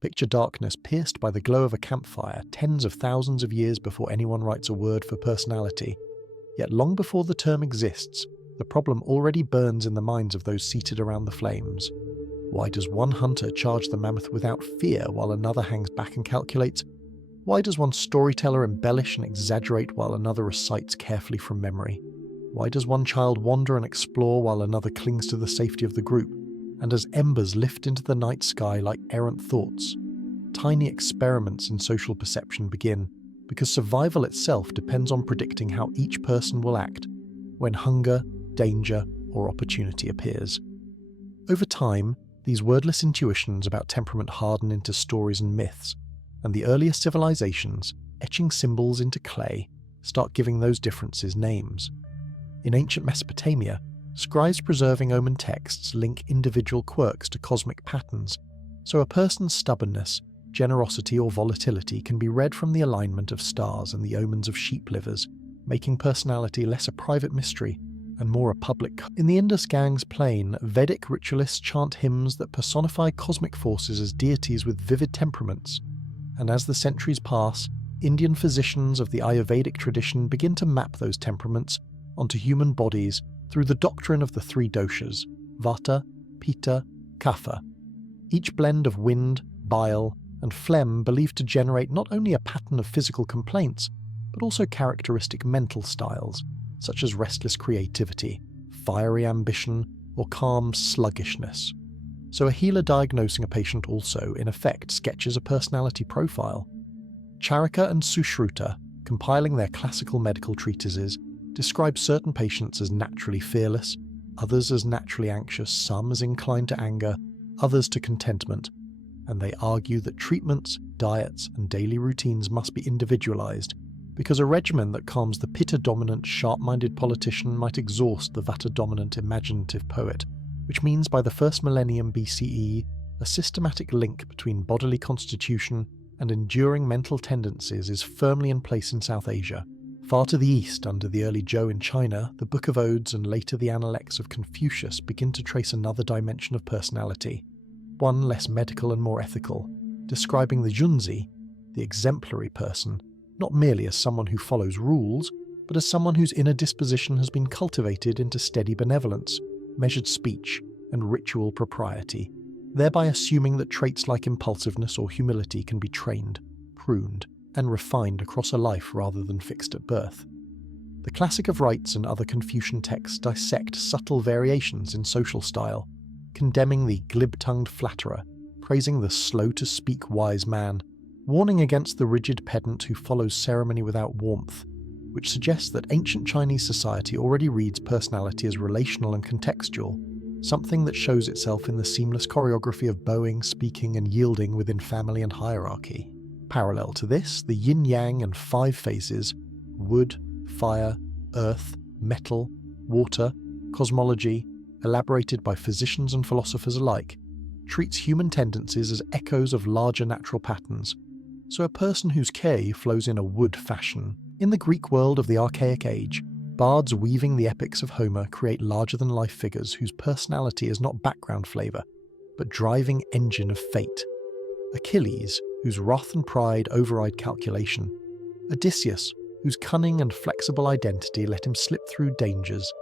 Picture darkness pierced by the glow of a campfire tens of thousands of years before anyone writes a word for personality. Yet long before the term exists, the problem already burns in the minds of those seated around the flames. Why does one hunter charge the mammoth without fear while another hangs back and calculates? Why does one storyteller embellish and exaggerate while another recites carefully from memory? Why does one child wander and explore while another clings to the safety of the group? And as embers lift into the night sky like errant thoughts, tiny experiments in social perception begin, because survival itself depends on predicting how each person will act when hunger, danger, or opportunity appears. Over time, these wordless intuitions about temperament harden into stories and myths, and the earliest civilizations, etching symbols into clay, start giving those differences names. In ancient Mesopotamia, scribes preserving omen texts link individual quirks to cosmic patterns, so a person's stubbornness, generosity, or volatility can be read from the alignment of stars and the omens of sheep livers, making personality less a private mystery and more a public. In the Indus-Ganges plain, Vedic ritualists chant hymns that personify cosmic forces as deities with vivid temperaments, and as the centuries pass, Indian physicians of the Ayurvedic tradition begin to map those temperaments onto human bodies through the doctrine of the three doshas, vata, pitta, kapha, each blend of wind, bile, and phlegm believed to generate not only a pattern of physical complaints, but also characteristic mental styles, such as restless creativity, fiery ambition, or calm sluggishness. So a healer diagnosing a patient also, in effect, sketches a personality profile. Charaka and Sushruta, compiling their classical medical treatises, describe certain patients as naturally fearless, others as naturally anxious, some as inclined to anger, others to contentment, and they argue that treatments, diets, and daily routines must be individualized, because a regimen that calms the pitta-dominant, sharp-minded politician might exhaust the vata-dominant, imaginative poet, which means by the first millennium BCE, a systematic link between bodily constitution and enduring mental tendencies is firmly in place in South Asia. Far to the east, under the early Zhou in China, the Book of Odes and later the Analects of Confucius begin to trace another dimension of personality, one less medical and more ethical, describing the Junzi, the exemplary person, not merely as someone who follows rules, but as someone whose inner disposition has been cultivated into steady benevolence, measured speech, and ritual propriety, thereby assuming that traits like impulsiveness or humility can be trained, pruned, and refined across a life rather than fixed at birth. The Classic of Rites and other Confucian texts dissect subtle variations in social style, condemning the glib-tongued flatterer, praising the slow-to-speak wise man, warning against the rigid pedant who follows ceremony without warmth, which suggests that ancient Chinese society already reads personality as relational and contextual, something that shows itself in the seamless choreography of bowing, speaking, and yielding within family and hierarchy. Parallel to this, the yin-yang and 5 phases, wood, fire, earth, metal, water, cosmology, elaborated by physicians and philosophers alike, treats human tendencies as echoes of larger natural patterns, so a person whose kei flows in a wood fashion. In the Greek world of the Archaic Age, bards weaving the epics of Homer create larger-than-life figures whose personality is not background flavour, but driving engine of fate. Achilles, whose wrath and pride override calculation. Odysseus, whose cunning and flexible identity let him slip through dangers.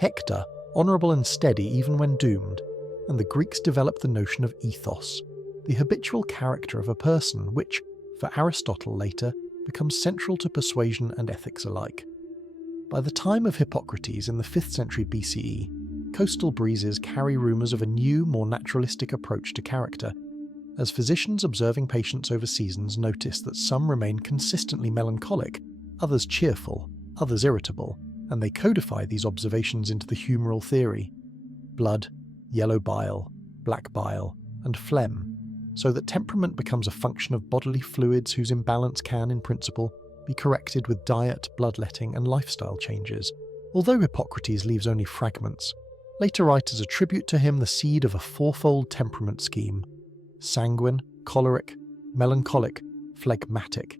Hector, honourable and steady even when doomed. And the Greeks developed the notion of ethos, the habitual character of a person which, for Aristotle later, becomes central to persuasion and ethics alike. By the time of Hippocrates in the 5th century BCE, coastal breezes carry rumours of a new, more naturalistic approach to character, as physicians observing patients over seasons notice that some remain consistently melancholic, others cheerful, others irritable, and they codify these observations into the humoral theory: blood, yellow bile, black bile, and phlegm, so that temperament becomes a function of bodily fluids whose imbalance can, in principle, be corrected with diet, bloodletting, and lifestyle changes. Although Hippocrates leaves only fragments, later writers attribute to him the seed of a 4-fold temperament scheme: sanguine, choleric, melancholic, phlegmatic,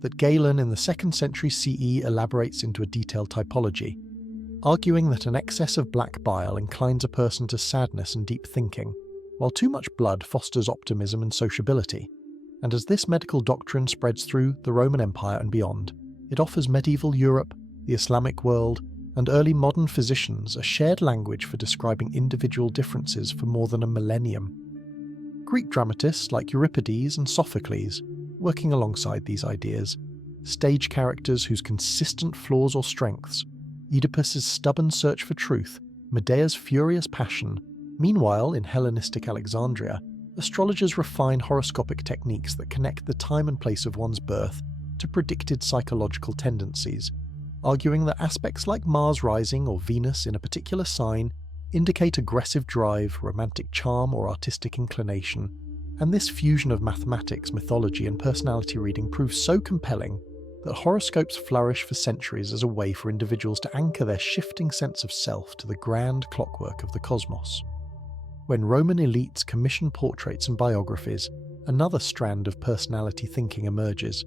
that Galen in the 2nd century CE elaborates into a detailed typology, arguing that an excess of black bile inclines a person to sadness and deep thinking, while too much blood fosters optimism and sociability. And as this medical doctrine spreads through the Roman Empire and beyond, it offers medieval Europe, the Islamic world, and early modern physicians a shared language for describing individual differences for more than a millennium. Greek dramatists like Euripides and Sophocles, working alongside these ideas, stage characters whose consistent flaws or strengths, Oedipus's stubborn search for truth, Medea's furious passion. Meanwhile, in Hellenistic Alexandria, astrologers refine horoscopic techniques that connect the time and place of one's birth to predicted psychological tendencies, arguing that aspects like Mars rising or Venus in a particular sign indicate aggressive drive, romantic charm, or artistic inclination. And this fusion of mathematics, mythology, and personality reading proves so compelling that horoscopes flourish for centuries as a way for individuals to anchor their shifting sense of self to the grand clockwork of the cosmos. When Roman elites commission portraits and biographies, another strand of personality thinking emerges.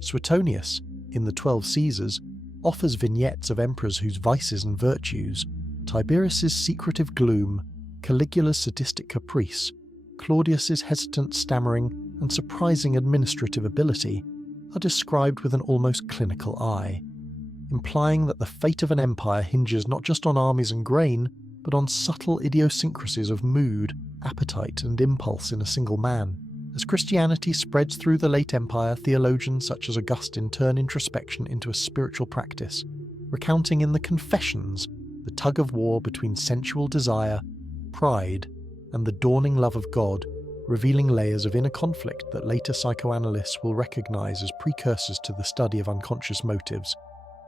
Suetonius, in the 12 Caesars, offers vignettes of emperors whose vices and virtues, Tiberius's secretive gloom, Caligula's sadistic caprice, Claudius's hesitant stammering and surprising administrative ability, are described with an almost clinical eye, implying that the fate of an empire hinges not just on armies and grain, but on subtle idiosyncrasies of mood, appetite, and impulse in a single man. As Christianity spreads through the late empire, theologians such as Augustine turn introspection into a spiritual practice, recounting in the Confessions the tug-of-war between sensual desire, pride, and the dawning love of God, revealing layers of inner conflict that later psychoanalysts will recognize as precursors to the study of unconscious motives.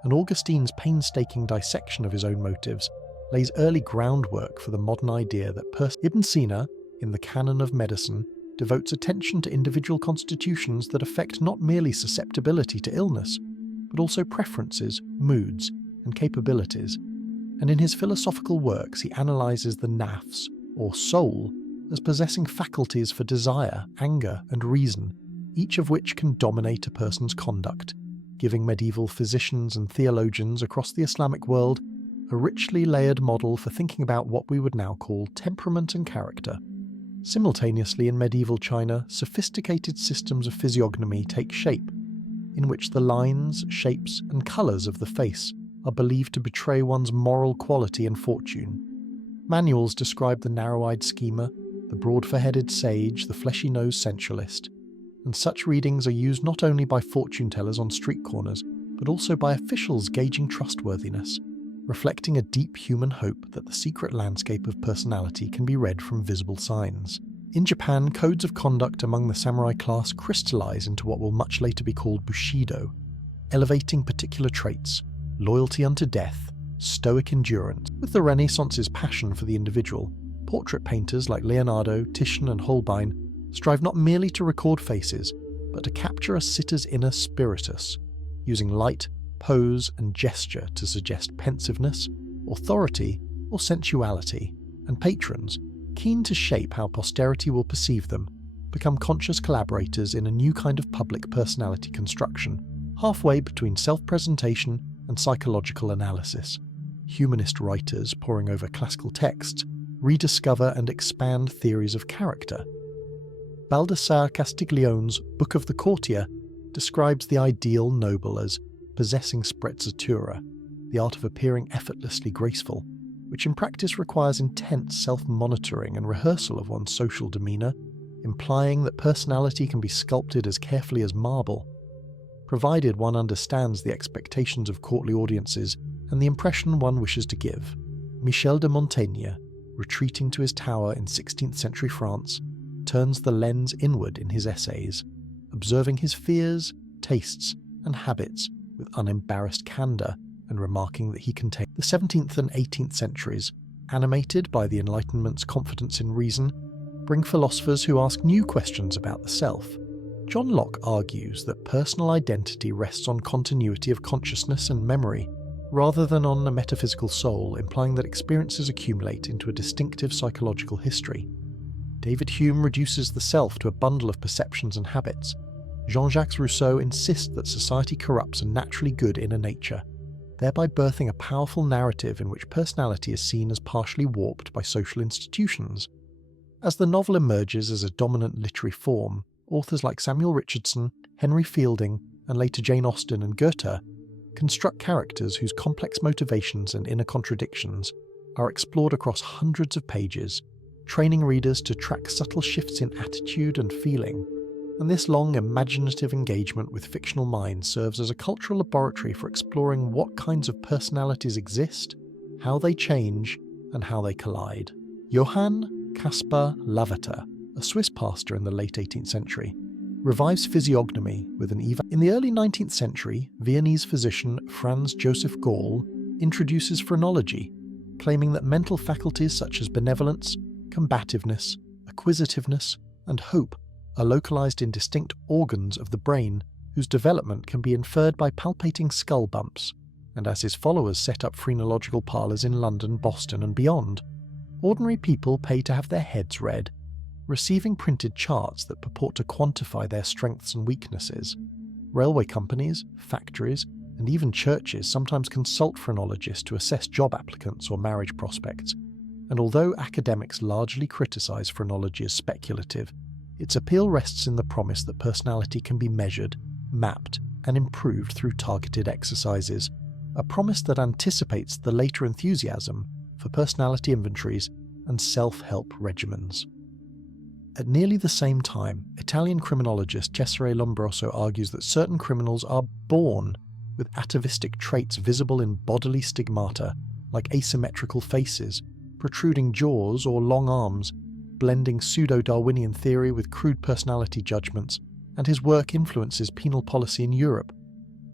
And Augustine's painstaking dissection of his own motives lays early groundwork for the modern idea that Ibn Sina, in the Canon of Medicine, devotes attention to individual constitutions that affect not merely susceptibility to illness, but also preferences, moods, and capabilities. And in his philosophical works he analyzes the nafs, or soul, as possessing faculties for desire, anger, and reason, each of which can dominate a person's conduct, giving medieval physicians and theologians across the Islamic world a richly layered model for thinking about what we would now call temperament and character. Simultaneously, in medieval China, sophisticated systems of physiognomy take shape, in which the lines, shapes, and colours of the face are believed to betray one's moral quality and fortune. Manuals describe the narrow-eyed schemer, the broad-foreheaded sage, the fleshy-nosed sensualist, and such readings are used not only by fortune-tellers on street corners, but also by officials gauging trustworthiness, reflecting a deep human hope that the secret landscape of personality can be read from visible signs. In Japan, codes of conduct among the samurai class crystallize into what will much later be called Bushido, elevating particular traits, loyalty unto death, stoic endurance. With the Renaissance's passion for the individual, portrait painters like Leonardo, Titian, and Holbein strive not merely to record faces, but to capture a sitter's inner spiritus, using light, pose, and gesture to suggest pensiveness, authority, or sensuality, and patrons, keen to shape how posterity will perceive them, become conscious collaborators in a new kind of public personality construction, halfway between self-presentation and psychological analysis. Humanist writers poring over classical texts rediscover and expand theories of character. Baldassare Castiglione's Book of the Courtier describes the ideal noble as possessing sprezzatura, the art of appearing effortlessly graceful, which in practice requires intense self-monitoring and rehearsal of one's social demeanour, implying that personality can be sculpted as carefully as marble, provided one understands the expectations of courtly audiences and the impression one wishes to give. Michel de Montaigne, retreating to his tower in 16th century France, turns the lens inward in his essays, observing his fears, tastes, and habits with unembarrassed candour, and remarking that he contained the 17th and 18th centuries, animated by the Enlightenment's confidence in reason, bring philosophers who ask new questions about the self. John Locke argues that personal identity rests on continuity of consciousness and memory, rather than on a metaphysical soul, implying that experiences accumulate into a distinctive psychological history. David Hume reduces the self to a bundle of perceptions and habits. Jean-Jacques Rousseau insists that society corrupts a naturally good inner nature, thereby birthing a powerful narrative in which personality is seen as partially warped by social institutions. As the novel emerges as a dominant literary form, authors like Samuel Richardson, Henry Fielding, and later Jane Austen and Goethe construct characters whose complex motivations and inner contradictions are explored across hundreds of pages, training readers to track subtle shifts in attitude and feeling. And this long, imaginative engagement with fictional minds serves as a cultural laboratory for exploring what kinds of personalities exist, how they change, and how they collide. Johann Caspar Lavater, a Swiss pastor in the late 18th century, revives physiognomy with an eval. In the early 19th century, Viennese physician Franz Joseph Gall introduces phrenology, claiming that mental faculties such as benevolence, combativeness, acquisitiveness, and hope are localized in distinct organs of the brain whose development can be inferred by palpating skull bumps, and as his followers set up phrenological parlours in London, Boston, and beyond, ordinary people pay to have their heads read, receiving printed charts that purport to quantify their strengths and weaknesses. Railway companies, factories, and even churches sometimes consult phrenologists to assess job applicants or marriage prospects, and although academics largely criticise phrenology as speculative, its appeal rests in the promise that personality can be measured, mapped, and improved through targeted exercises, a promise that anticipates the later enthusiasm for personality inventories and self-help regimens. At nearly the same time, Italian criminologist Cesare Lombroso argues that certain criminals are born with atavistic traits visible in bodily stigmata, like asymmetrical faces, protruding jaws, or long arms, blending pseudo-Darwinian theory with crude personality judgments, and his work influences penal policy in Europe,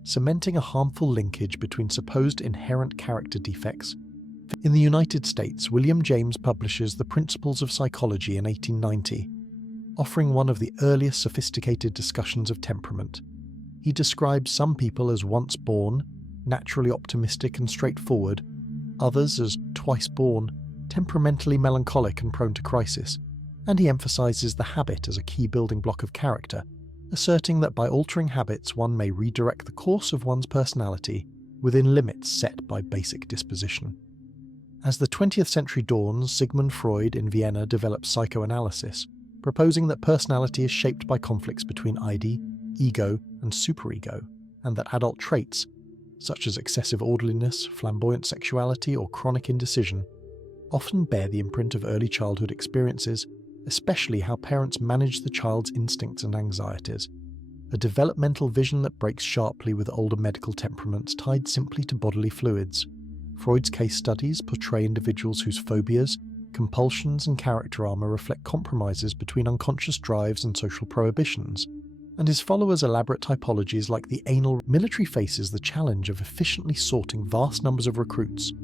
cementing a harmful linkage between supposed inherent character defects. In the United States, William James publishes The Principles of Psychology in 1890, offering one of the earliest sophisticated discussions of temperament. He describes some people as once born, naturally optimistic and straightforward, others as twice born, temperamentally melancholic and prone to crisis, and he emphasizes the habit as a key building block of character, asserting that by altering habits one may redirect the course of one's personality within limits set by basic disposition. As the 20th century dawns, Sigmund Freud in Vienna develops psychoanalysis, proposing that personality is shaped by conflicts between id, ego, and superego, and that adult traits, such as excessive orderliness, flamboyant sexuality, or chronic indecision, often bear the imprint of early childhood experiences, especially how parents manage the child's instincts and anxieties, a developmental vision that breaks sharply with older medical temperaments tied simply to bodily fluids. Freud's case studies portray individuals whose phobias, compulsions, and character armour reflect compromises between unconscious drives and social prohibitions, and his followers' elaborate typologies like the anal military faces the challenge of efficiently sorting vast numbers of recruits,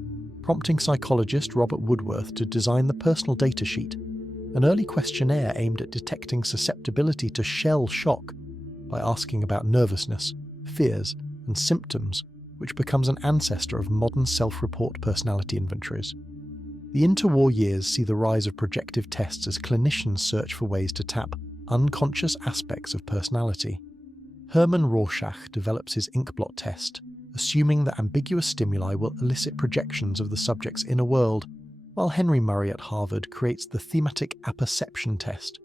prompting psychologist Robert Woodworth to design the personal data sheet, an early questionnaire aimed at detecting susceptibility to shell shock by asking about nervousness, fears, and symptoms, which becomes an ancestor of modern self-report personality inventories. The interwar years see the rise of projective tests as clinicians search for ways to tap unconscious aspects of personality. Hermann Rorschach develops his inkblot test, assuming that ambiguous stimuli will elicit projections of the subject's inner world, while Henry Murray at Harvard creates the thematic apperception test,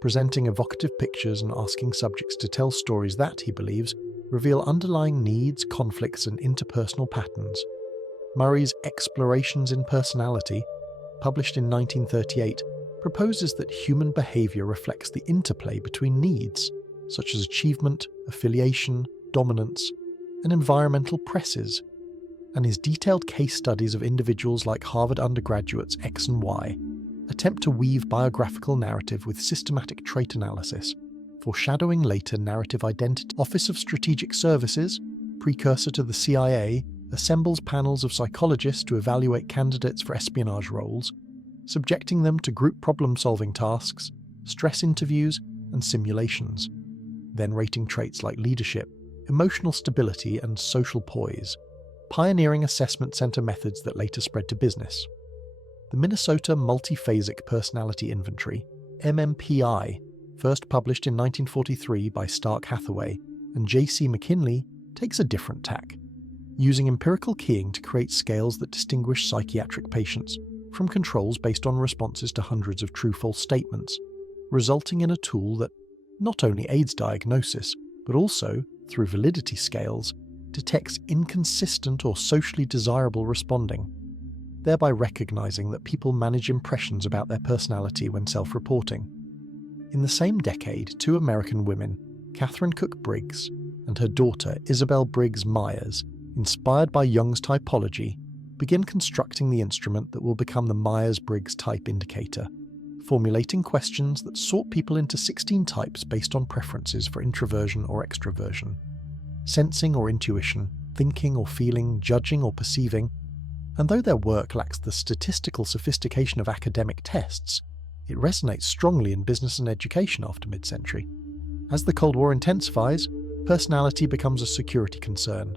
presenting evocative pictures and asking subjects to tell stories that, he believes, reveal underlying needs, conflicts, and interpersonal patterns. Murray's Explorations in Personality, published in 1938, proposes that human behaviour reflects the interplay between needs, such as achievement, affiliation, dominance, and environmental presses, and his detailed case studies of individuals like Harvard undergraduates X and Y attempt to weave biographical narrative with systematic trait analysis, foreshadowing later narrative identity. Office of Strategic Services, precursor to the CIA, assembles panels of psychologists to evaluate candidates for espionage roles, subjecting them to group problem-solving tasks, stress interviews, and simulations, then rating traits like leadership, emotional stability, and social poise, pioneering assessment center methods that later spread to business. The Minnesota Multiphasic Personality Inventory, MMPI, first published in 1943 by Stark Hathaway and J.C. McKinley, takes a different tack, using empirical keying to create scales that distinguish psychiatric patients, from controls based on responses to hundreds of true-false statements, resulting in a tool that not only aids diagnosis, but also, through validity scales, detects inconsistent or socially desirable responding, thereby recognizing that people manage impressions about their personality when self-reporting. In the same decade, two American women, Catherine Cook Briggs and her daughter Isabel Briggs Myers, inspired by Jung's typology, begin constructing the instrument that will become the Myers-Briggs Type Indicator, formulating questions that sort people into 16 types based on preferences for introversion or extroversion, sensing or intuition, thinking or feeling, judging or perceiving. And though their work lacks the statistical sophistication of academic tests, it resonates strongly in business and education after mid-century. As the Cold War intensifies, personality becomes a security concern.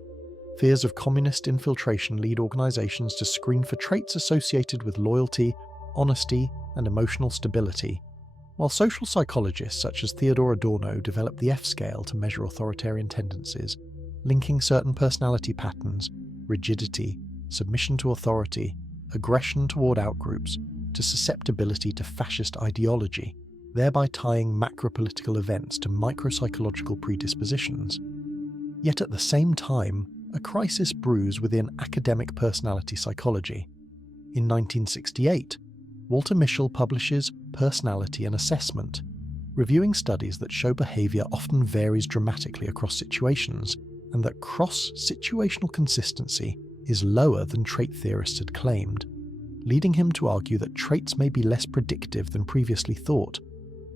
Fears of communist infiltration lead organizations to screen for traits associated with loyalty, honesty, and emotional stability, while social psychologists such as Theodore Adorno developed the F-scale to measure authoritarian tendencies, linking certain personality patterns, rigidity, submission to authority, aggression toward outgroups, to susceptibility to fascist ideology, thereby tying macropolitical events to micropsychological predispositions. Yet at the same time, a crisis brews within academic personality psychology. In 1968, Walter Mischel publishes Personality and Assessment, reviewing studies that show behavior often varies dramatically across situations, and that cross-situational consistency is lower than trait theorists had claimed, leading him to argue that traits may be less predictive than previously thought,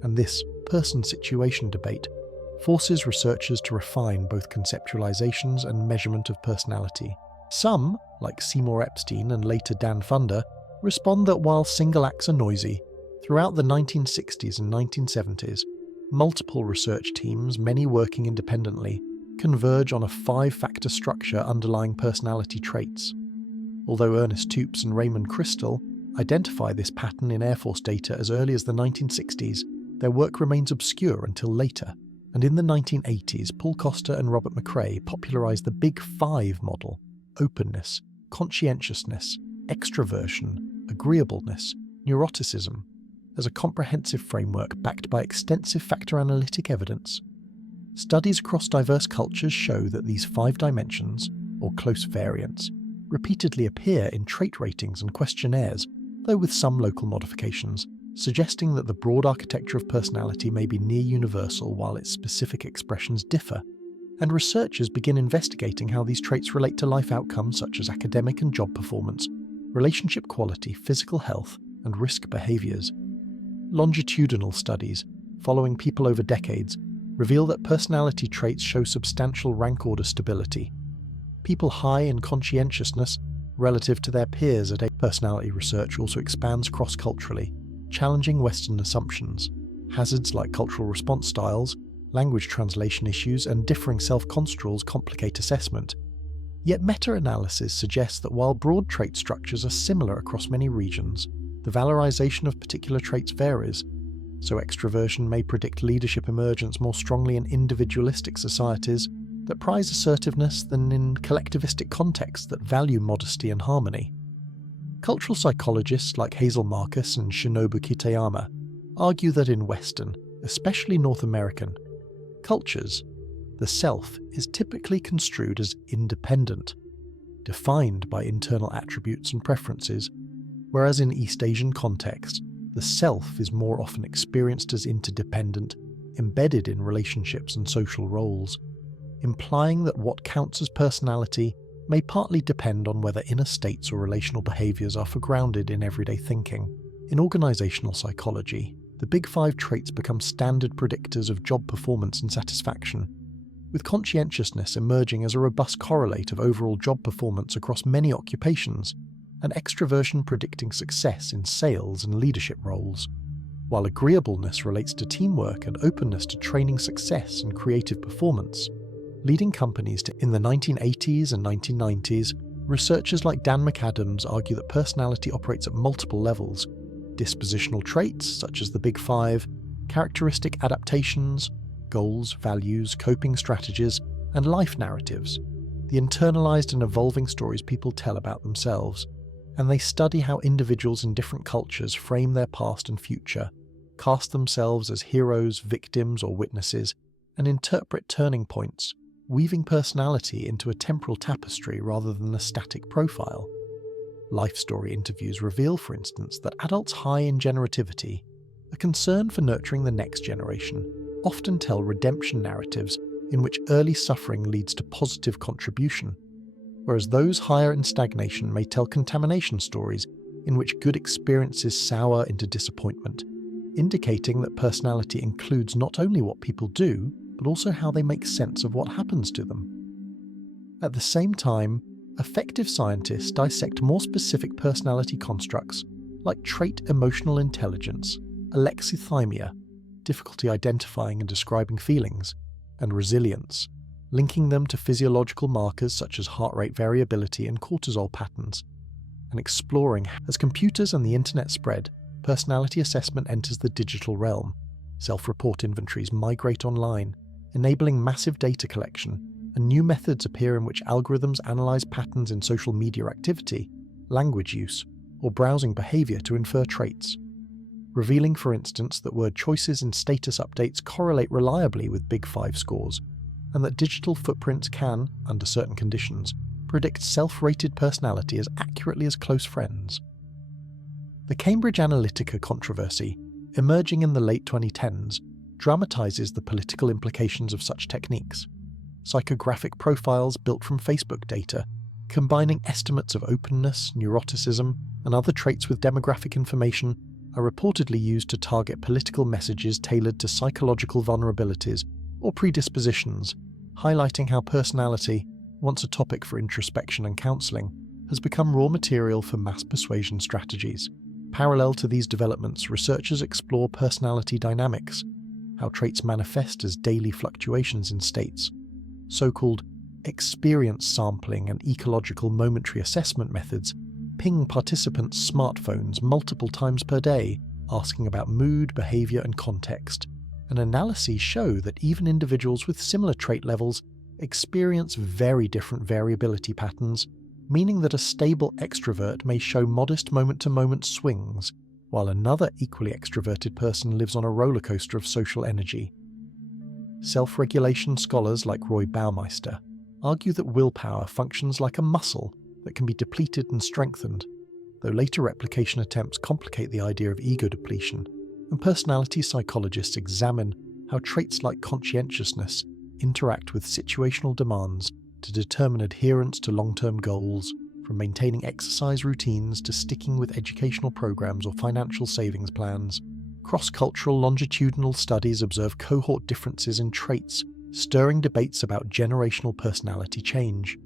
and this person-situation debate forces researchers to refine both conceptualizations and measurement of personality. Some, like Seymour Epstein and later Dan Funder, respond that while single acts are noisy, throughout the 1960s and 1970s, multiple research teams, many working independently, converge on a 5-factor structure underlying personality traits. Although Ernest Tupes and Raymond Crystal identify this pattern in Air Force data as early as the 1960s, their work remains obscure until later, and in the 1980s, Paul Costa and Robert McCrae popularized the Big Five model: openness, conscientiousness, extroversion, agreeableness, neuroticism, as a comprehensive framework backed by extensive factor analytic evidence. Studies across diverse cultures show that these 5 dimensions, or close variants, repeatedly appear in trait ratings and questionnaires, though with some local modifications, suggesting that the broad architecture of personality may be near universal while its specific expressions differ. And researchers begin investigating how these traits relate to life outcomes such as academic and job performance, relationship quality, physical health, and risk behaviors. Longitudinal studies, following people over decades, reveal that personality traits show substantial rank order stability. People high in conscientiousness relative to their peers at a personality research also expands cross-culturally, challenging Western assumptions. Hazards like cultural response styles, language translation issues, and differing self-construals complicate assessment. Yet meta-analysis suggests that while broad trait structures are similar across many regions, the valorization of particular traits varies. So extroversion may predict leadership emergence more strongly in individualistic societies that prize assertiveness than in collectivistic contexts that value modesty and harmony. Cultural psychologists like Hazel Marcus and Shinobu Kitayama argue that in Western, especially North American, cultures, the self is typically construed as independent, defined by internal attributes and preferences, whereas in East Asian contexts, the self is more often experienced as interdependent, embedded in relationships and social roles, implying that what counts as personality may partly depend on whether inner states or relational behaviors are foregrounded in everyday thinking. In organizational psychology, the Big Five traits become standard predictors of job performance and satisfaction, with conscientiousness emerging as a robust correlate of overall job performance across many occupations, and extroversion predicting success in sales and leadership roles, while agreeableness relates to teamwork and openness to training success and creative performance. Leading companies in the 1980s and 1990s, researchers like Dan McAdams argue that personality operates at multiple levels: dispositional traits, such as the Big Five, characteristic adaptations, goals, values, coping strategies, and life narratives, the internalized and evolving stories people tell about themselves. and they study how individuals in different cultures frame their past and future, cast themselves as heroes, victims, or witnesses, and interpret turning points, weaving personality into a temporal tapestry rather than a static profile. Life story interviews reveal, for instance, that adults high in generativity, a concern for nurturing the next generation, often tell redemption narratives in which early suffering leads to positive contribution, whereas those higher in stagnation may tell contamination stories in which good experiences sour into disappointment, indicating that personality includes not only what people do, but also how they make sense of what happens to them. At the same time, affective scientists dissect more specific personality constructs like trait emotional intelligence, alexithymia, difficulty identifying and describing feelings, and resilience, linking them to physiological markers such as heart rate variability and cortisol patterns, and exploring how, as computers and the internet spread, personality assessment enters the digital realm. Self-report inventories migrate online, enabling massive data collection, and new methods appear in which algorithms analyze patterns in social media activity, language use, or browsing behavior to infer traits, revealing, for instance, that word choices in status updates correlate reliably with Big Five scores, and that digital footprints can, under certain conditions, predict self-rated personality as accurately as close friends. The Cambridge Analytica controversy, emerging in the late 2010s, dramatizes the political implications of such techniques. Psychographic profiles built from Facebook data, combining estimates of openness, neuroticism, and other traits with demographic information, are reportedly used to target political messages tailored to psychological vulnerabilities or predispositions, highlighting how personality, once a topic for introspection and counselling, has become raw material for mass persuasion strategies. Parallel to these developments, researchers explore personality dynamics, how traits manifest as daily fluctuations in states. So-called experience sampling and ecological momentary assessment methods ping participants' smartphones multiple times per day, asking about mood, behaviour and context. And analyses show that even individuals with similar trait levels experience very different variability patterns, meaning that a stable extrovert may show modest moment-to-moment swings, while another equally extroverted person lives on a roller coaster of social energy. Self-regulation scholars like Roy Baumeister argue that willpower functions like a muscle that can be depleted and strengthened, though later replication attempts complicate the idea of ego depletion, and personality psychologists examine how traits like conscientiousness interact with situational demands to determine adherence to long-term goals, from maintaining exercise routines to sticking with educational programs or financial savings plans. Cross-cultural longitudinal studies observe cohort differences in traits, stirring debates about generational personality change.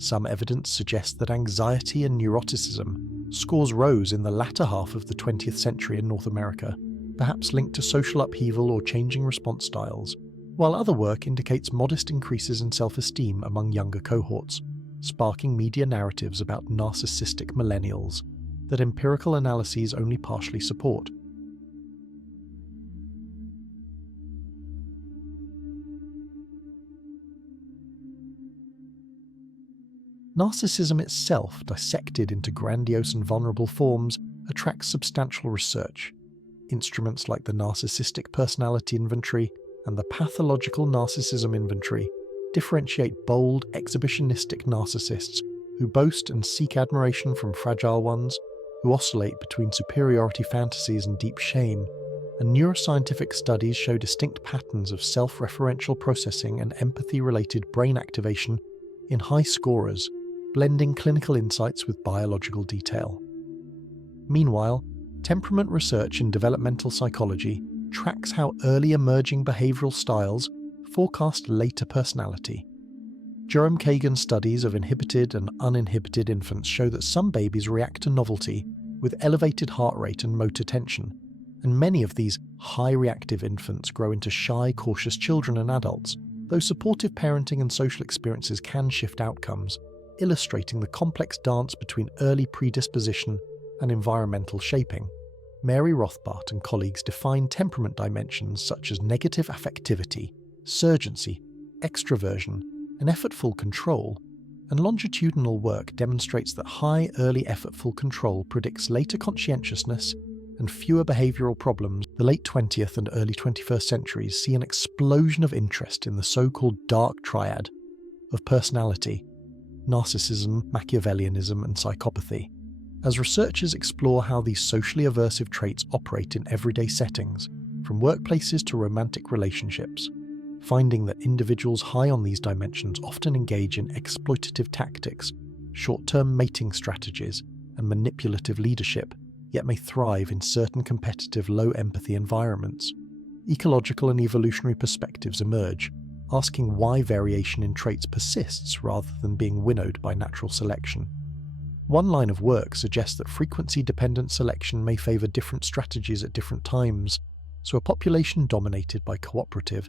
Some evidence suggests that anxiety and neuroticism scores rose in the latter half of the 20th century in North America, perhaps linked to social upheaval or changing response styles, while other work indicates modest increases in self-esteem among younger cohorts, sparking media narratives about narcissistic millennials that empirical analyses only partially support. Narcissism itself, dissected into grandiose and vulnerable forms, attracts substantial research. Instruments like the Narcissistic Personality Inventory and the Pathological Narcissism Inventory differentiate bold, exhibitionistic narcissists who boast and seek admiration from fragile ones, who oscillate between superiority fantasies and deep shame, and neuroscientific studies show distinct patterns of self-referential processing and empathy-related brain activation in high scorers, blending clinical insights with biological detail. Meanwhile, temperament research in developmental psychology tracks how early emerging behavioral styles forecast later personality. Jerome Kagan's studies of inhibited and uninhibited infants show that some babies react to novelty with elevated heart rate and motor tension, and many of these high-reactive infants grow into shy, cautious children and adults, though supportive parenting and social experiences can shift outcomes, illustrating the complex dance between early predisposition and environmental shaping. Mary Rothbart and colleagues define temperament dimensions such as negative affectivity, surgency, extroversion, and effortful control, and longitudinal work demonstrates that high early effortful control predicts later conscientiousness and fewer behavioural problems. The late 20th and early 21st centuries see an explosion of interest in the so-called dark triad of personality: narcissism, Machiavellianism, and psychopathy, as researchers explore how these socially aversive traits operate in everyday settings, from workplaces to romantic relationships, finding that individuals high on these dimensions often engage in exploitative tactics, short-term mating strategies, and manipulative leadership, yet may thrive in certain competitive low-empathy environments. Ecological and evolutionary perspectives emerge, asking why variation in traits persists rather than being winnowed by natural selection. One line of work suggests that frequency-dependent selection may favour different strategies at different times, so a population dominated by cooperative,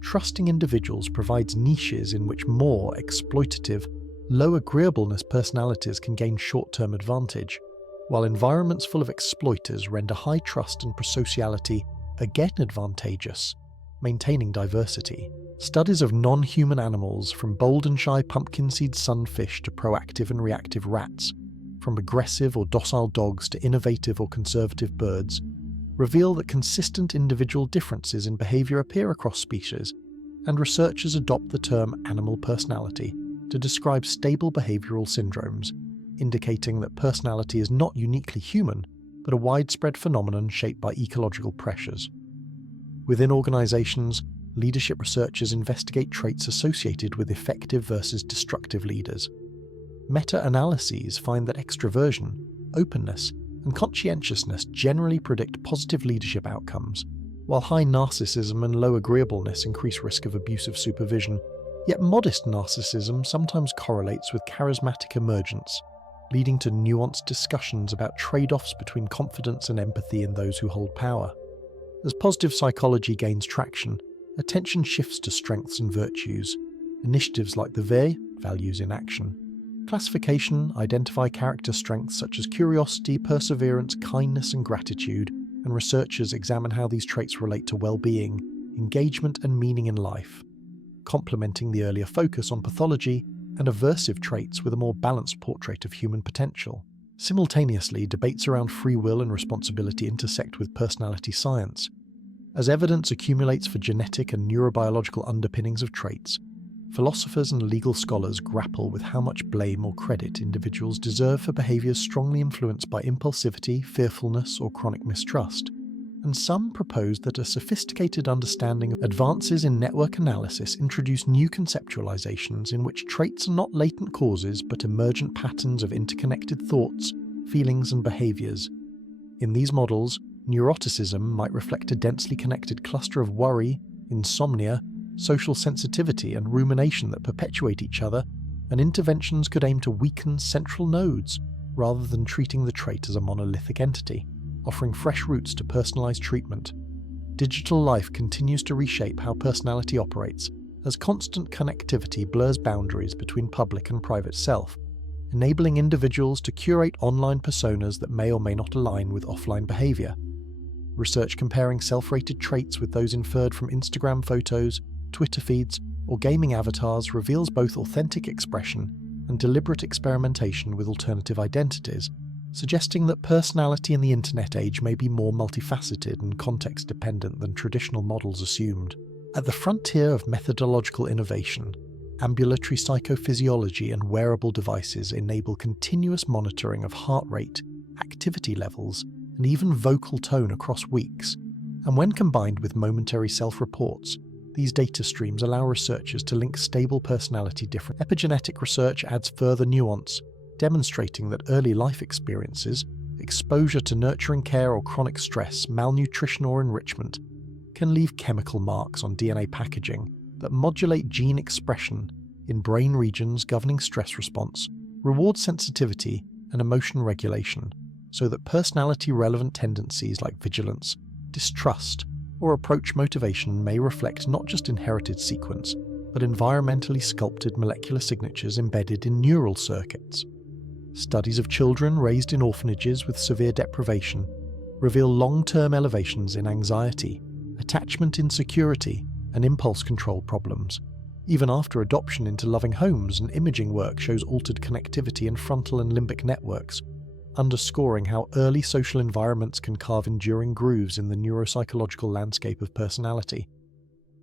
trusting individuals provides niches in which more exploitative, low agreeableness personalities can gain short-term advantage, while environments full of exploiters render high trust and prosociality again advantageous, maintaining diversity. Studies of non-human animals, from bold and shy pumpkin seed sunfish to proactive and reactive rats, from aggressive or docile dogs to innovative or conservative birds, reveal that consistent individual differences in behaviour appear across species, and researchers adopt the term animal personality to describe stable behavioural syndromes, indicating that personality is not uniquely human, but a widespread phenomenon shaped by ecological pressures. Within organisations, leadership researchers investigate traits associated with effective versus destructive leaders. Meta-analyses find that extroversion, openness, and conscientiousness generally predict positive leadership outcomes, while high narcissism and low agreeableness increase risk of abusive supervision. Yet modest narcissism sometimes correlates with charismatic emergence, leading to nuanced discussions about trade-offs between confidence and empathy in those who hold power. As positive psychology gains traction, attention shifts to strengths and virtues. Initiatives like the VE, values in action, classification identify character strengths such as curiosity, perseverance, kindness, and gratitude, and researchers examine how these traits relate to well-being, engagement, and meaning in life, complementing the earlier focus on pathology and aversive traits with a more balanced portrait of human potential. Simultaneously, debates around free will and responsibility intersect with personality science. As evidence accumulates for genetic and neurobiological underpinnings of traits, philosophers and legal scholars grapple with how much blame or credit individuals deserve for behaviours strongly influenced by impulsivity, fearfulness, or chronic mistrust. And some propose that a sophisticated understanding of advances in network analysis introduce new conceptualizations in which traits are not latent causes but emergent patterns of interconnected thoughts, feelings, and behaviours. In these models, neuroticism might reflect a densely connected cluster of worry, insomnia, social sensitivity, and rumination that perpetuate each other, and interventions could aim to weaken central nodes rather than treating the trait as a monolithic entity, offering fresh routes to personalized treatment. Digital life continues to reshape how personality operates, as constant connectivity blurs boundaries between public and private self, enabling individuals to curate online personas that may or may not align with offline behavior. Research comparing self-rated traits with those inferred from Instagram photos, Twitter feeds, or gaming avatars reveals both authentic expression and deliberate experimentation with alternative identities, suggesting that personality in the internet age may be more multifaceted and context-dependent than traditional models assumed. At the frontier of methodological innovation, ambulatory psychophysiology and wearable devices enable continuous monitoring of heart rate, activity levels, and even vocal tone across weeks, and when combined with momentary self-reports, these data streams allow researchers to link stable personality different. Epigenetic research adds further nuance, demonstrating that early life experiences, exposure to nurturing care or chronic stress, malnutrition or enrichment, can leave chemical marks on DNA packaging that modulate gene expression in brain regions governing stress response, reward sensitivity, and emotion regulation, so that personality-relevant tendencies like vigilance, distrust, or approach motivation may reflect not just inherited sequence, but environmentally sculpted molecular signatures embedded in neural circuits. Studies of children raised in orphanages with severe deprivation reveal long-term elevations in anxiety, attachment insecurity, and impulse control problems, Even after adoption into loving homes and imaging work shows altered connectivity in frontal and limbic networks, underscoring how early social environments can carve enduring grooves in the neuropsychological landscape of personality.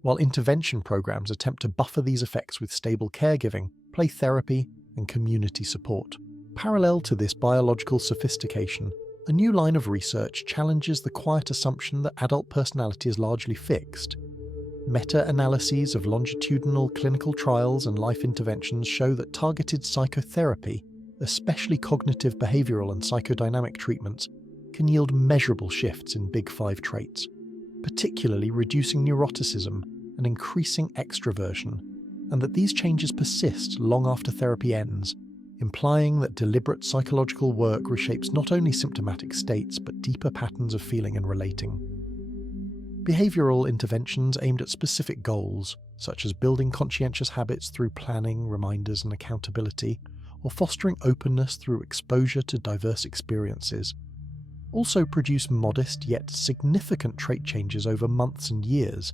While intervention programs attempt to buffer these effects with stable caregiving, play therapy, and community support. Parallel to this biological sophistication, a new line of research challenges the quiet assumption that adult personality is largely fixed. Meta-analyses of longitudinal clinical trials and life interventions show that targeted psychotherapy, especially cognitive behavioral and psychodynamic treatments, can yield measurable shifts in Big Five traits, particularly reducing neuroticism and increasing extroversion, and that these changes persist long after therapy ends, implying that deliberate psychological work reshapes not only symptomatic states but deeper patterns of feeling and relating. Behavioral interventions aimed at specific goals, such as building conscientious habits through planning, reminders, and accountability, or fostering openness through exposure to diverse experiences, also produce modest yet significant trait changes over months and years,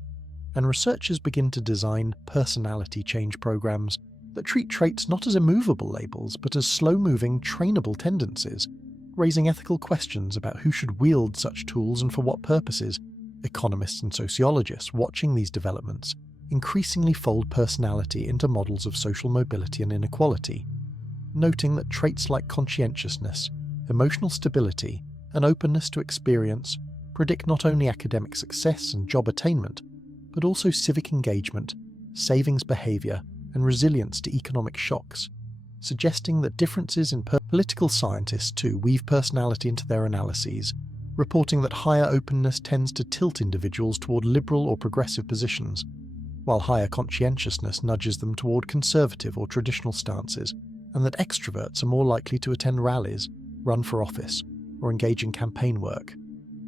and researchers begin to design personality change programs that treat traits not as immovable labels but as slow-moving, trainable tendencies, raising ethical questions about who should wield such tools and for what purposes. Economists and sociologists watching these developments increasingly fold personality into models of social mobility and inequality, noting that traits like conscientiousness, emotional stability, and openness to experience predict not only academic success and job attainment, but also civic engagement, savings behaviour, and resilience to economic shocks, suggesting that differences in political scientists too weave personality into their analyses, reporting that higher openness tends to tilt individuals toward liberal or progressive positions, while higher conscientiousness nudges them toward conservative or traditional stances, and that extroverts are more likely to attend rallies, run for office, or engage in campaign work,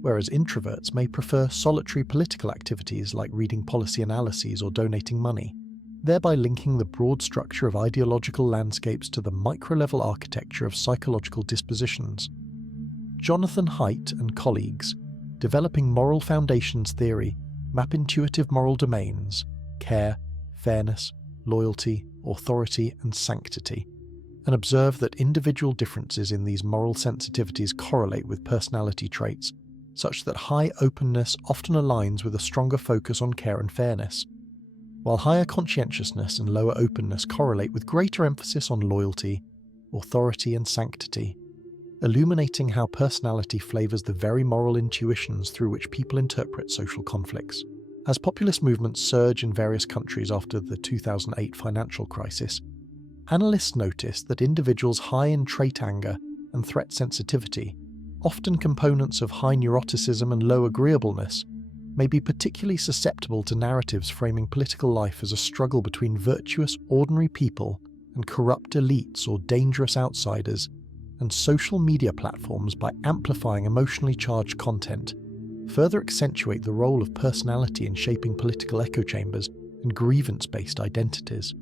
whereas introverts may prefer solitary political activities like reading policy analyses or donating money, thereby linking the broad structure of ideological landscapes to the micro-level architecture of psychological dispositions. Jonathan Haidt and colleagues, developing moral foundations theory, map intuitive moral domains, care, fairness, loyalty, authority, and sanctity, and observe that individual differences in these moral sensitivities correlate with personality traits, such that high openness often aligns with a stronger focus on care and fairness, while higher conscientiousness and lower openness correlate with greater emphasis on loyalty, authority, and sanctity, illuminating how personality flavours the very moral intuitions through which people interpret social conflicts. As populist movements surge in various countries after the 2008 financial crisis, analysts noticed that individuals high in trait anger and threat sensitivity, often components of high neuroticism and low agreeableness, may be particularly susceptible to narratives framing political life as a struggle between virtuous, ordinary people and corrupt elites or dangerous outsiders, and social media platforms, by amplifying emotionally charged content, further accentuate the role of personality in shaping political echo chambers and grievance-based identities.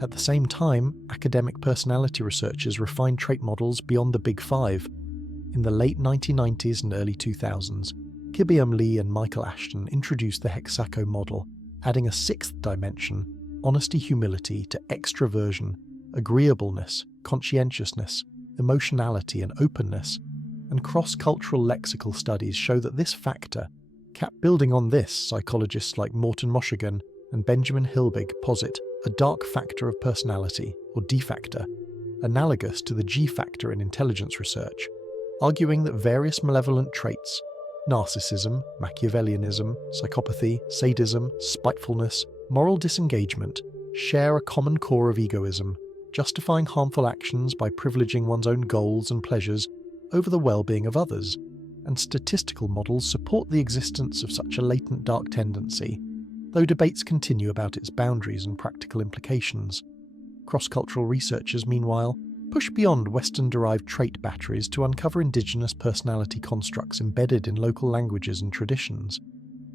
At the same time, academic personality researchers refine trait models beyond the Big Five. In the late 1990s and early 2000s, Kibyum Lee and Michael Ashton introduced the Hexaco model, adding a sixth dimension, honesty-humility, to extroversion, agreeableness, conscientiousness, emotionality, and openness, and cross-cultural lexical studies show that this factor, building on this, psychologists like Morton Moshegan and Benjamin Hilbig posit a dark factor of personality, or D factor, analogous to the G factor in intelligence research, arguing that various malevolent traits, narcissism, Machiavellianism, psychopathy, sadism, spitefulness, moral disengagement, share a common core of egoism, justifying harmful actions by privileging one's own goals and pleasures over the well-being of others, and statistical models support the existence of such a latent dark tendency, though debates continue about its boundaries and practical implications. Cross-cultural researchers, meanwhile, push beyond Western-derived trait batteries to uncover indigenous personality constructs embedded in local languages and traditions.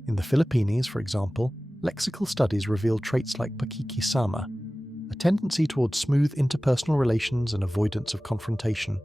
In the Philippines, for example, lexical studies reveal traits like pakikisama, a tendency towards smooth interpersonal relations and avoidance of confrontation,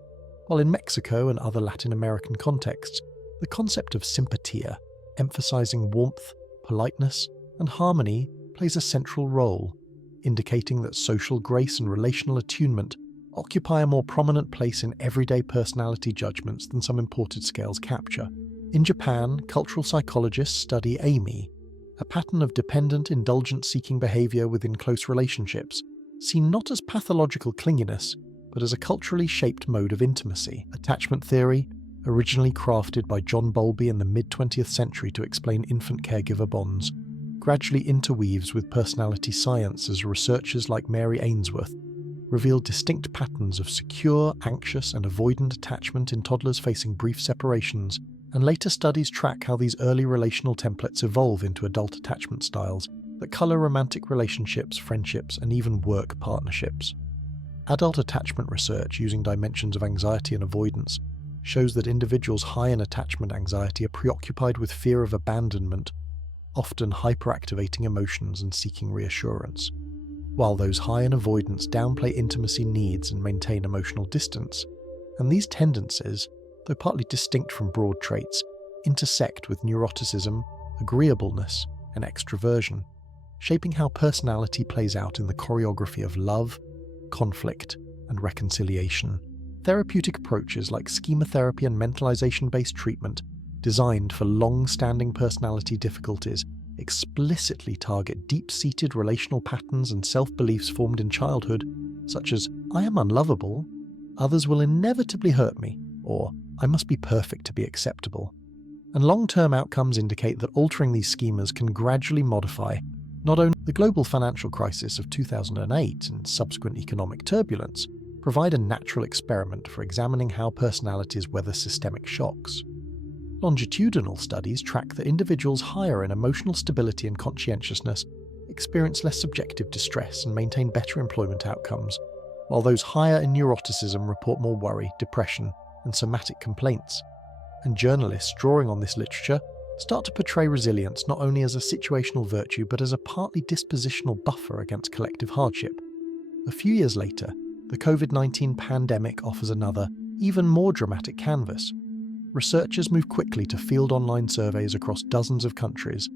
while in Mexico and other Latin American contexts, the concept of simpatia, emphasizing warmth, politeness, and harmony, plays a central role, indicating that social grace and relational attunement occupy a more prominent place in everyday personality judgments than some imported scales capture. In Japan, cultural psychologists study ami, a pattern of dependent, indulgence-seeking behavior within close relationships, seen not as pathological clinginess, but as a culturally shaped mode of intimacy. Attachment theory, originally crafted by John Bowlby in the mid-20th century to explain infant caregiver bonds, gradually interweaves with personality science as researchers like Mary Ainsworth reveal distinct patterns of secure, anxious, and avoidant attachment in toddlers facing brief separations, and later studies track how these early relational templates evolve into adult attachment styles that colour romantic relationships, friendships, and even work partnerships. Adult attachment research using dimensions of anxiety and avoidance shows that individuals high in attachment anxiety are preoccupied with fear of abandonment, often hyperactivating emotions and seeking reassurance, while those high in avoidance downplay intimacy needs and maintain emotional distance. And these tendencies, though partly distinct from broad traits, intersect with neuroticism, agreeableness, and extroversion, shaping how personality plays out in the choreography of love, conflict, and reconciliation. Therapeutic approaches like schema therapy and mentalization-based treatment, designed for long-standing personality difficulties, explicitly target deep-seated relational patterns and self-beliefs formed in childhood, such as, "I am unlovable," "others will inevitably hurt me," or "I must be perfect to be acceptable." And long-term outcomes indicate that altering these schemas can gradually modify not only the global financial crisis of 2008 and subsequent economic turbulence, provide a natural experiment for examining how personalities weather systemic shocks. Longitudinal studies track that individuals higher in emotional stability and conscientiousness experience less subjective distress and maintain better employment outcomes, while those higher in neuroticism report more worry, depression, and somatic complaints. And journalists drawing on this literature start to portray resilience not only as a situational virtue but as a partly dispositional buffer against collective hardship. A few years later, the COVID-19 pandemic offers another, even more dramatic canvas. Researchers move quickly to field online surveys across dozens of countries,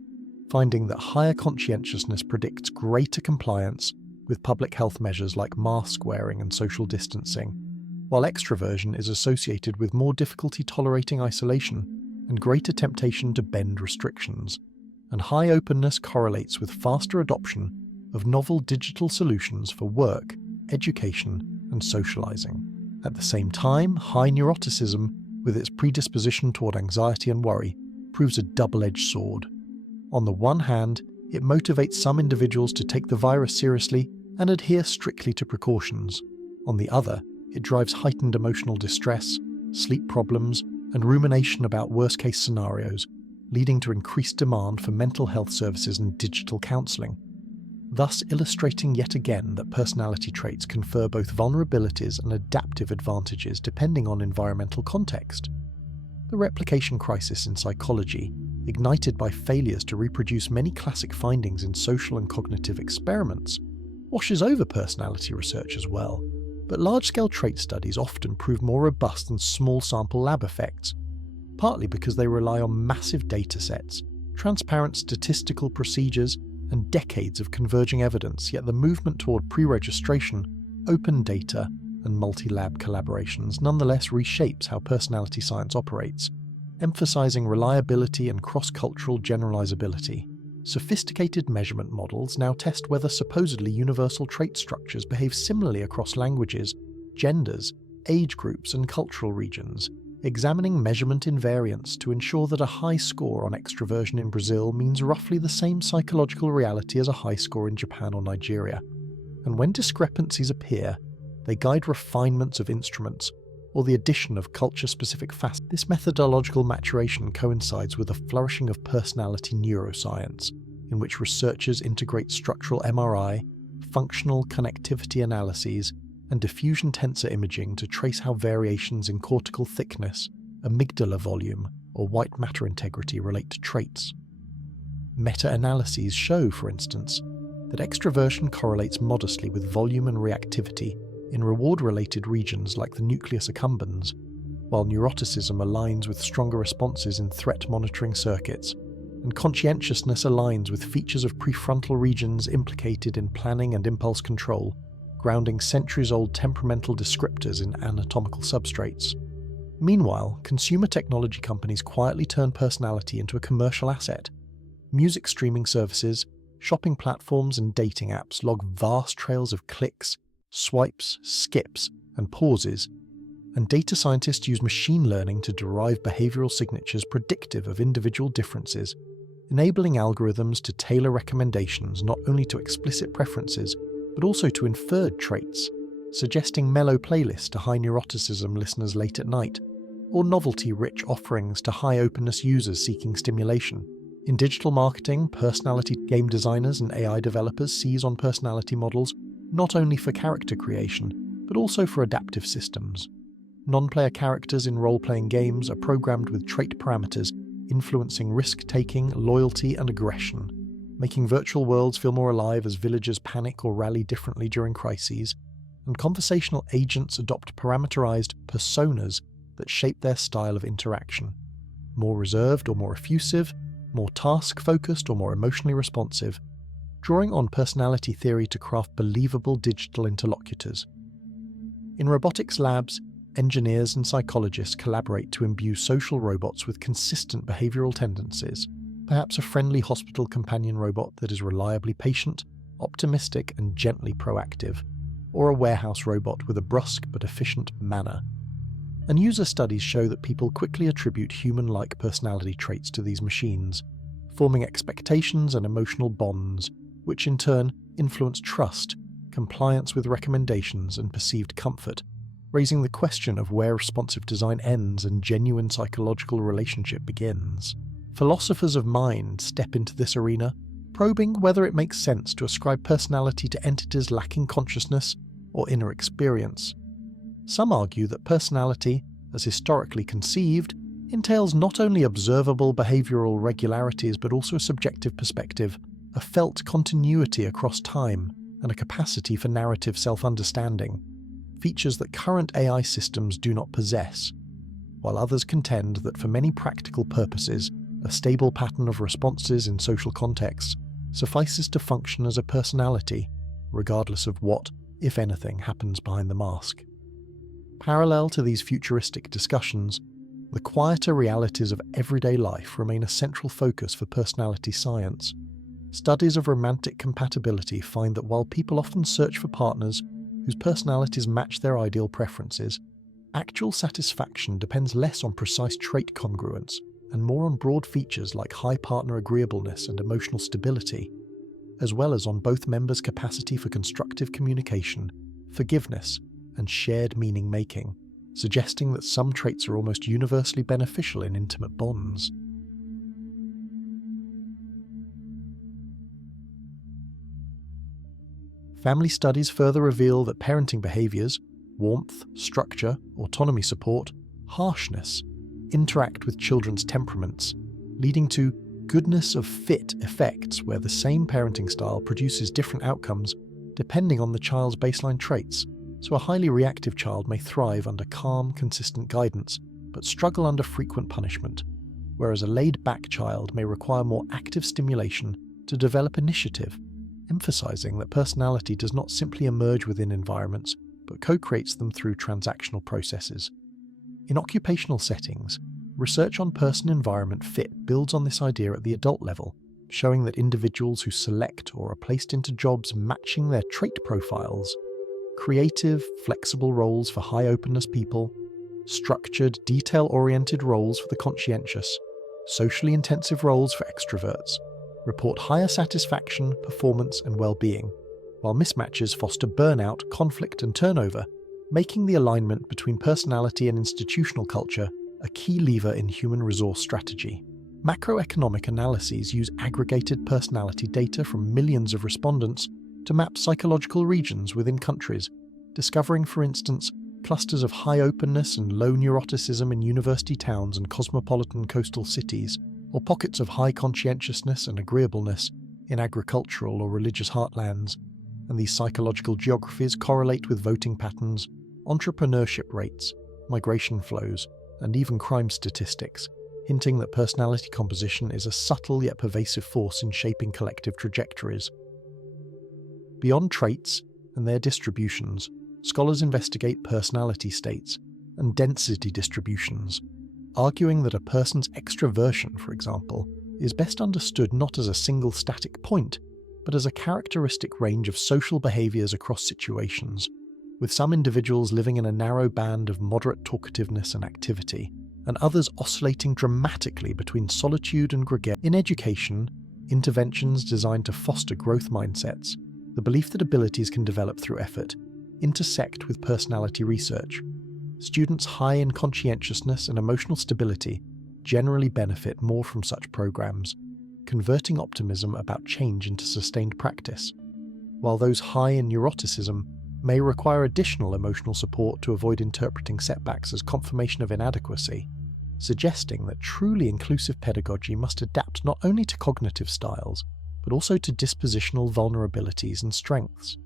finding that higher conscientiousness predicts greater compliance with public health measures like mask wearing and social distancing, while extroversion is associated with more difficulty tolerating isolation and greater temptation to bend restrictions, and high openness correlates with faster adoption of novel digital solutions for work, education, and socializing. At the same time, high neuroticism, with its predisposition toward anxiety and worry, proves a double-edged sword. On the one hand, it motivates some individuals to take the virus seriously and adhere strictly to precautions. On the other, it drives heightened emotional distress, sleep problems, and rumination about worst-case scenarios, leading to increased demand for mental health services and digital counseling, thus illustrating yet again that personality traits confer both vulnerabilities and adaptive advantages depending on environmental context. The replication crisis in psychology, ignited by failures to reproduce many classic findings in social and cognitive experiments, washes over personality research as well, but large-scale trait studies often prove more robust than small-sample lab effects, partly because they rely on massive datasets, transparent statistical procedures, and decades of converging evidence, yet the movement toward pre-registration, open data, and multi-lab collaborations nonetheless reshapes how personality science operates, emphasizing reliability and cross-cultural generalizability. Sophisticated measurement models now test whether supposedly universal trait structures behave similarly across languages, genders, age groups, and cultural regions, examining measurement invariance to ensure that a high score on extroversion in Brazil means roughly the same psychological reality as a high score in Japan or Nigeria. And when discrepancies appear, they guide refinements of instruments or the addition of culture-specific facets. This methodological maturation coincides with the flourishing of personality neuroscience, in which researchers integrate structural MRI, functional connectivity analyses, and diffusion tensor imaging to trace how variations in cortical thickness, amygdala volume, or white matter integrity relate to traits. Meta-analyses show, for instance, that extroversion correlates modestly with volume and reactivity in reward-related regions like the nucleus accumbens, while neuroticism aligns with stronger responses in threat monitoring circuits, and conscientiousness aligns with features of prefrontal regions implicated in planning and impulse control, grounding centuries-old temperamental descriptors in anatomical substrates. Meanwhile, consumer technology companies quietly turn personality into a commercial asset. Music streaming services, shopping platforms, and dating apps log vast trails of clicks, swipes, skips, and pauses, and data scientists use machine learning to derive behavioral signatures predictive of individual differences, enabling algorithms to tailor recommendations not only to explicit preferences, but also to inferred traits, suggesting mellow playlists to high neuroticism listeners late at night, or novelty-rich offerings to high-openness users seeking stimulation. In digital marketing, personality game designers and AI developers seize on personality models not only for character creation, but also for adaptive systems. Non-player characters in role-playing games are programmed with trait parameters influencing risk-taking, loyalty, and aggression, making virtual worlds feel more alive as villagers panic or rally differently during crises, and conversational agents adopt parameterized personas that shape their style of interaction. More reserved or more effusive, more task-focused or more emotionally responsive, drawing on personality theory to craft believable digital interlocutors. In robotics labs, engineers and psychologists collaborate to imbue social robots with consistent behavioral tendencies, perhaps a friendly hospital companion robot that is reliably patient, optimistic, and gently proactive, or a warehouse robot with a brusque but efficient manner. And user studies show that people quickly attribute human-like personality traits to these machines, forming expectations and emotional bonds, which in turn influence trust, compliance with recommendations, and perceived comfort, raising the question of where responsive design ends and genuine psychological relationship begins. Philosophers of mind step into this arena, probing whether it makes sense to ascribe personality to entities lacking consciousness or inner experience. Some argue that personality, as historically conceived, entails not only observable behavioral regularities but also a subjective perspective, a felt continuity across time, and a capacity for narrative self-understanding, features that current AI systems do not possess, while others contend that for many practical purposes, a stable pattern of responses in social contexts suffices to function as a personality, regardless of what, if anything, happens behind the mask. Parallel to these futuristic discussions, the quieter realities of everyday life remain a central focus for personality science. Studies of romantic compatibility find that while people often search for partners whose personalities match their ideal preferences, actual satisfaction depends less on precise trait congruence and more on broad features like high partner agreeableness and emotional stability, as well as on both members' capacity for constructive communication, forgiveness, and shared meaning-making, suggesting that some traits are almost universally beneficial in intimate bonds. Family studies further reveal that parenting behaviors, warmth, structure, autonomy support, harshness, interact with children's temperaments, leading to goodness of fit effects where the same parenting style produces different outcomes depending on the child's baseline traits. So a highly reactive child may thrive under calm, consistent guidance, but struggle under frequent punishment, whereas a laid-back child may require more active stimulation to develop initiative, emphasizing that personality does not simply emerge within environments, but co-creates them through transactional processes. In occupational settings, research on person-environment fit builds on this idea at the adult level, showing that individuals who select or are placed into jobs matching their trait profiles, creative, flexible roles for high-openness people, structured, detail-oriented roles for the conscientious, socially intensive roles for extroverts, report higher satisfaction, performance, and well-being, while mismatches foster burnout, conflict, and turnover, making the alignment between personality and institutional culture a key lever in human resource strategy. Macroeconomic analyses use aggregated personality data from millions of respondents to map psychological regions within countries, discovering, for instance, clusters of high openness and low neuroticism in university towns and cosmopolitan coastal cities, or pockets of high conscientiousness and agreeableness in agricultural or religious heartlands, and these psychological geographies correlate with voting patterns, entrepreneurship rates, migration flows, and even crime statistics, hinting that personality composition is a subtle yet pervasive force in shaping collective trajectories. Beyond traits and their distributions, scholars investigate personality states and density distributions, arguing that a person's extraversion, for example, is best understood not as a single static point, but as a characteristic range of social behaviours across situations, with some individuals living in a narrow band of moderate talkativeness and activity, and others oscillating dramatically between solitude and gregariety. In education, interventions designed to foster growth mindsets, the belief that abilities can develop through effort, intersect with personality research. Students high in conscientiousness and emotional stability generally benefit more from such programs, converting optimism about change into sustained practice, while those high in neuroticism may require additional emotional support to avoid interpreting setbacks as confirmation of inadequacy, suggesting that truly inclusive pedagogy must adapt not only to cognitive styles, but also to dispositional vulnerabilities and strengths.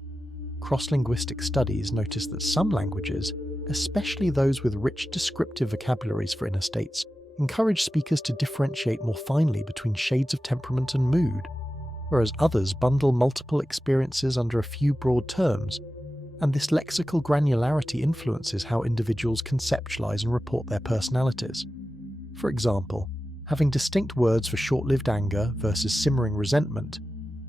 Cross-linguistic studies notice that some languages, especially those with rich descriptive vocabularies for inner states, encourage speakers to differentiate more finely between shades of temperament and mood, whereas others bundle multiple experiences under a few broad terms, and this lexical granularity influences how individuals conceptualize and report their personalities. For example, having distinct words for short-lived anger versus simmering resentment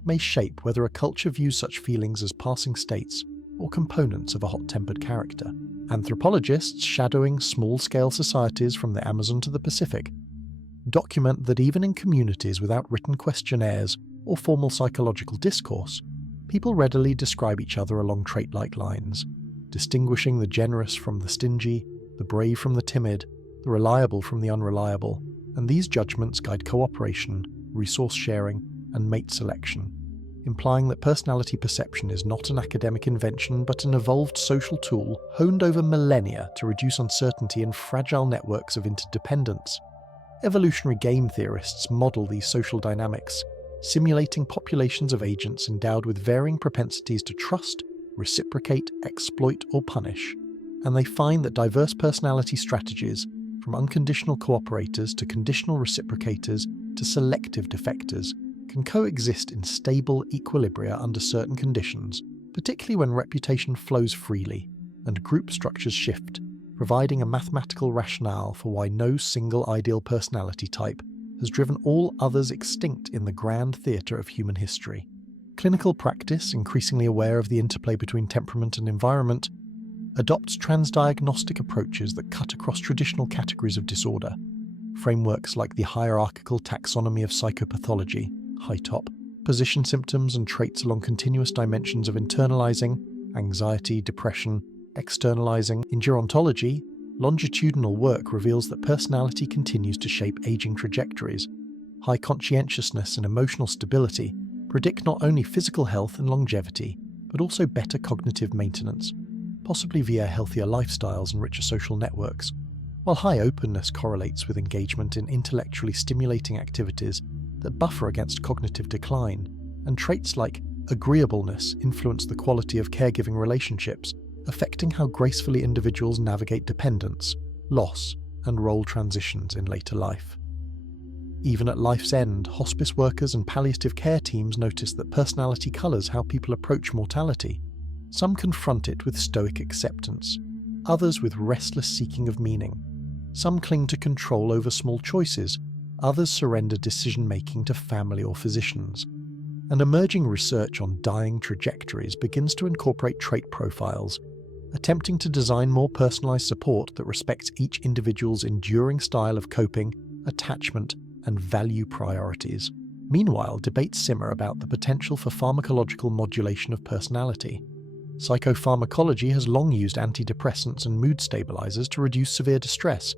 may shape whether a culture views such feelings as passing states or components of a hot-tempered character. Anthropologists shadowing small-scale societies from the Amazon to the Pacific document that even in communities without written questionnaires or formal psychological discourse, people readily describe each other along trait-like lines, distinguishing the generous from the stingy, the brave from the timid, the reliable from the unreliable, and these judgments guide cooperation, resource sharing, and mate selection, implying that personality perception is not an academic invention but an evolved social tool honed over millennia to reduce uncertainty in fragile networks of interdependence. Evolutionary game theorists model these social dynamics, simulating populations of agents endowed with varying propensities to trust, reciprocate, exploit, or punish, and they find that diverse personality strategies, from unconditional cooperators to conditional reciprocators to selective defectors, can coexist in stable equilibria under certain conditions, particularly when reputation flows freely and group structures shift, providing a mathematical rationale for why no single ideal personality type has driven all others extinct in the grand theatre of human history. Clinical practice, increasingly aware of the interplay between temperament and environment, adopts transdiagnostic approaches that cut across traditional categories of disorder. Frameworks like the hierarchical taxonomy of psychopathology, HITOP, position symptoms and traits along continuous dimensions of internalizing, anxiety, depression, externalizing. In gerontology, longitudinal work reveals that personality continues to shape aging trajectories. High conscientiousness and emotional stability predict not only physical health and longevity, but also better cognitive maintenance, possibly via healthier lifestyles and richer social networks, while high openness correlates with engagement in intellectually stimulating activities that buffer against cognitive decline, and traits like agreeableness influence the quality of caregiving relationships, affecting how gracefully individuals navigate dependence, loss, and role transitions in later life. Even at life's end, hospice workers and palliative care teams notice that personality colours how people approach mortality. Some confront it with stoic acceptance, others with restless seeking of meaning. Some cling to control over small choices, others surrender decision-making to family or physicians. And emerging research on dying trajectories begins to incorporate trait profiles, attempting to design more personalized support that respects each individual's enduring style of coping, attachment, and value priorities. Meanwhile, debates simmer about the potential for pharmacological modulation of personality. Psychopharmacology has long used antidepressants and mood stabilizers to reduce severe distress,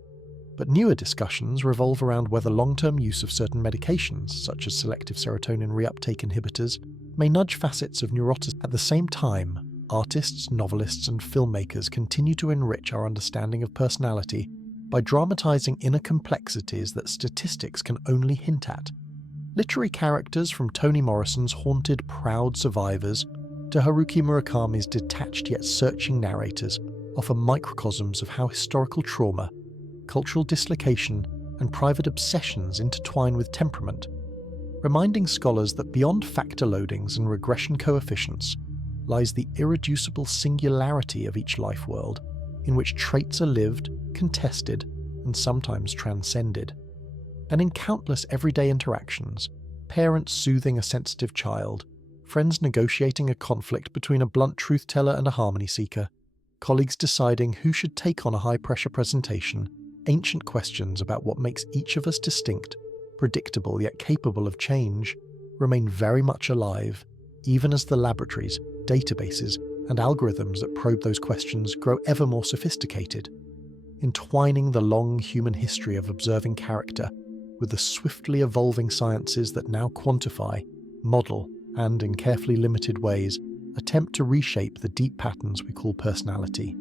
but newer discussions revolve around whether long-term use of certain medications, such as selective serotonin reuptake inhibitors, may nudge facets of neuroticism. At the same time, artists, novelists, and filmmakers continue to enrich our understanding of personality by dramatizing inner complexities that statistics can only hint at. Literary characters from Toni Morrison's haunted, proud survivors to Haruki Murakami's detached yet searching narrators offer microcosms of how historical trauma, cultural dislocation, and private obsessions intertwine with temperament, reminding scholars that beyond factor loadings and regression coefficients lies the irreducible singularity of each life world, in which traits are lived, contested, and sometimes transcended. And in countless everyday interactions, parents soothing a sensitive child, friends negotiating a conflict between a blunt truth-teller and a harmony seeker, colleagues deciding who should take on a high-pressure presentation, ancient questions about what makes each of us distinct, predictable yet capable of change, remain very much alive, even as the laboratories, databases, and algorithms that probe those questions grow ever more sophisticated, entwining the long human history of observing character with the swiftly evolving sciences that now quantify, model, and, in carefully limited ways, attempt to reshape the deep patterns we call personality.